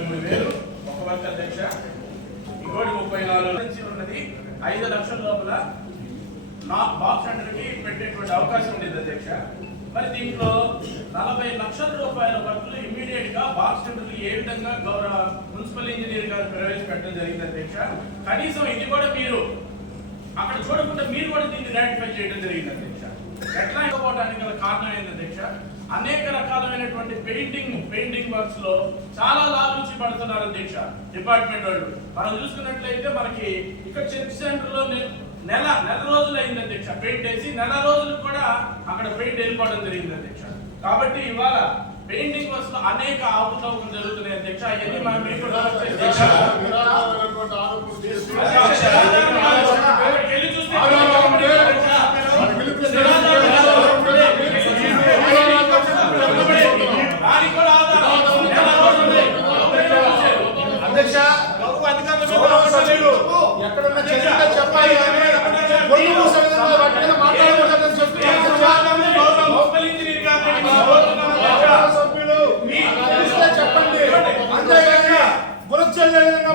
33,33,000 ఒక వర్క్ అధ్యక్ష. ఇంకోటి 34 ఉన్నది 5 లక్షల లోపల నా బాక్స్ సెంటర్కి పెట్టేటువంటి అవకాశం ఉండేది అధ్యక్ష. మరి దీంట్లో 40 లక్షల రూపాయల వర్కులు ఇమ్మీడియట్ గా బాక్స్ సెంటర్లు ఏ విధంగా గౌరవ మున్సిపల్ ఇంజనీర్ గారు ప్రవేశపెట్టడం జరిగింది అధ్యక్ష. కనీసం ఇది కూడా మీరు అక్కడ చూడకుండా మీరు కూడా దీన్ని రాటిఫై చేయడం జరిగింది అధ్యక్ష. ఎట్లా ఇవ్వడానికి గల కారణం ఏంటి అధ్యక్ష? అనేక రకాలైనటువంటి పెయింటింగ్ వర్క్స్ లో చాలా లాభూచి పడుతున్నారు అధ్యక్ష డిపార్ట్మెంట్ వాళ్ళు. మనం చూసుకున్నట్లయితే మనకి ఇక్కడ చర్చ్ సెంటర్ లో నెల రోజులు అయింది అధ్యక్ష పెయింట్ వేసి, నెల రోజులు కూడా అక్కడ పెయింట్ వెళ్ళిపోవడం జరిగింది అధ్యక్ష. కాబట్టి ఇవాళ పెయింటింగ్ వర్క్స్ లో అనేక అవకతవకలు జరుగుతున్నాయి అధ్యక్ష. అవన్నీ మనం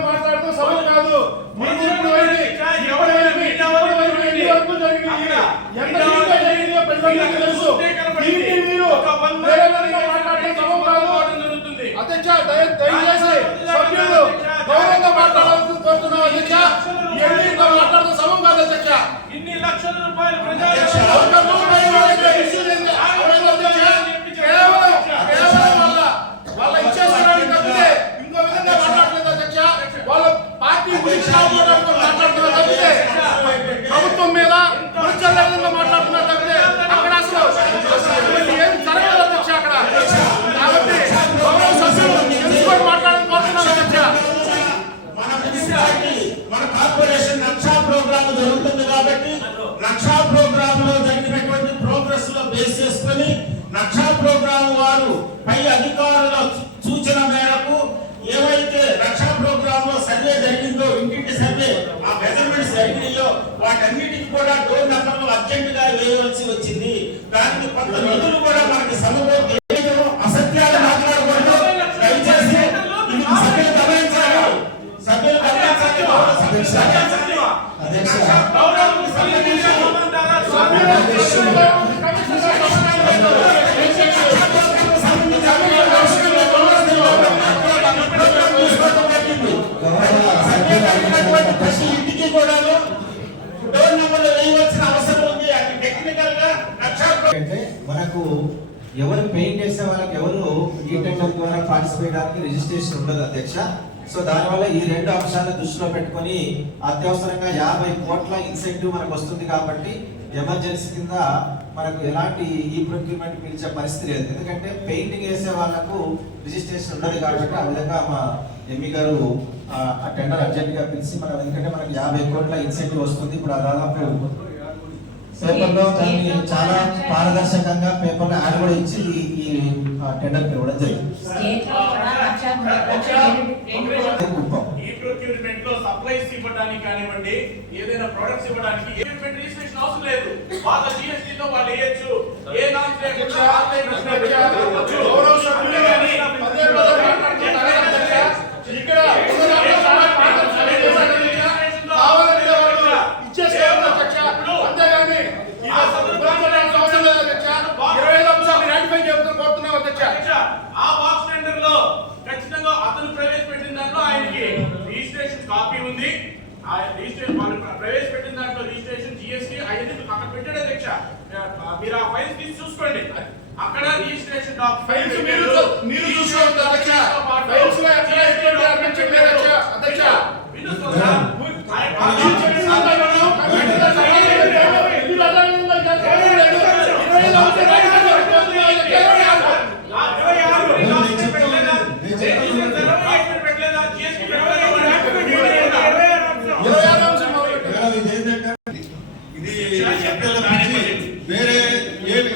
మాట్లాడుతూ సమయం కాదు. అధ్యక్ష దయచేసి సభ్యులు గౌరవంగా మాట్లాడాలని కోరుతున్నాం అధ్యక్ష. మాట్లాడుతూ సమయం కాదు అధ్యక్ష. ఇన్ని లక్షల రూపాయలు వాళ్ళ ఇచ్చేసుకోవడానికి తప్పితే ఇంకో విధంగా మాట్లాడలేదు అధ్యక్ష. వాళ్ళ పార్టీ గురించి మాట్లాడుతున్నారు తప్పితే ప్రభుత్వం మీద విధంగా మాట్లాడుతున్నారు తప్పితే అక్కడ అసలు ఏం జరగలేదు అధ్యక్ష అక్కడ. కాబట్టి గౌరవ సభ్యులు తెలుసుకొని మాట్లాడాలని కోరుతున్నాను అధ్యక్ష. మన కార్పొరేషన్ నక్షా ప్రోగ్రామ్ జరుగుతుంది కాబట్టి నక్షా ప్రోగ్రామ్ లో జరిగినటువంటి ప్రోగ్రెస్ లో బేస్ చేసుకొని నక్షా ప్రోగ్రామ్ వారు పై అధికారుల సూచన మేరకు ఏవైతే రక్షా ప్రోగ్రామ్ లో సర్వే జరిగిందో, ఇంటింటి సర్వే ఆ మెజర్మెంట్స్ జరిగినాయో వాటన్నిటికి కూడా డోర్ నెంబర్లు అర్జెంట్ గా వేయవలసి వచ్చింది. దానికి కొంత నిధులు కూడా మనకి సమకూర్చి అసత్యాలు మాట్లాడకూడదు. దయచేసి సభ్యులు గమనించాలి. సభ్యులు ఇంటికి కూడా డోర్ నెంబర్లు వేయవలసిన అవసరం ఉంది. అది టెక్నికల్ గా అంటే మనకు ఎవరు పెయింట్ చేసే వాళ్ళకి ఎవరు ఈ టెండర్ ద్వారా పార్టిసిపేట్ అవడానికి రిజిస్ట్రేషన్ ఉండదు అధ్యక్ష. సో దానివల్ల ఈ రెండు అంశాలను దృష్టిలో పెట్టుకొని అత్యవసరంగా 50 కోట్ల ఇన్సెంటివ్ మనకు వస్తుంది. కాబట్టి ఎమర్జెన్సీ కింద మనకు ఎలాంటి ఈ ప్రొక్యూర్మెంట్ పిలిచే పరిస్థితి లేదు. ఎందుకంటే పెయింటింగ్ వేసే వాళ్ళకు రిజిస్ట్రేషన్ ఉండదు కాబట్టి ఆ విధంగా మా ఎంఈ గారు ఆ టెండర్ అర్జెంట్ గా పిలిచి మనం, ఎందుకంటే మనకి 50 కోట్ల ఇన్సెంటివ్ వస్తుంది. ఇప్పుడు దాదాపు పేపర్లో దాన్ని చాలా పారదర్శకంగా పేపర్లో యాడ్ కూడా ఇచ్చి ఈ టెండర్ ఇవ్వడం జరిగింది. ఈ ప్రొక్యూర్మెంట్ లో సప్లైస్ ఇవ్వడానికి కానివ్వండి, ఏదైనా ప్రొడక్ట్స్ ఇవ్వడానికి రిజిస్ట్రేషన్ అవసరం లేదు. వాళ్ళ జిఎస్టీ తో వాళ్ళు వేయచ్చు. ఏ నాన్ ఆ బాక్స్ టెండర్ లో ఖచ్చితంగా అతను ప్రవేశపెట్టిన దాంట్లో ఆయనకి రిజిస్ట్రేషన్ కాపీ ఉంది. ఆ రిజిస్ట్రేషన్ వాళ్ళు ప్రవేశపెట్టిన దాంట్లో రిజిస్ట్రేషన్ జిఎస్టీ అవన్నీ అక్కడ పెట్టాడు అధ్యక్ష. మీరు ఆ ఫైల్స్ తీసి చూసుకోండి. అక్కడ రిజిస్ట్రేషన్ డాక్యుమెంట్స్ మీరు చూసుకోండి అధ్యక్ష. ఫైల్స్ లో ఎక్కడ ఎక్కడ అధ్యక్ష అధ్యక్ష వేరే ఏమి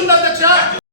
ఉంది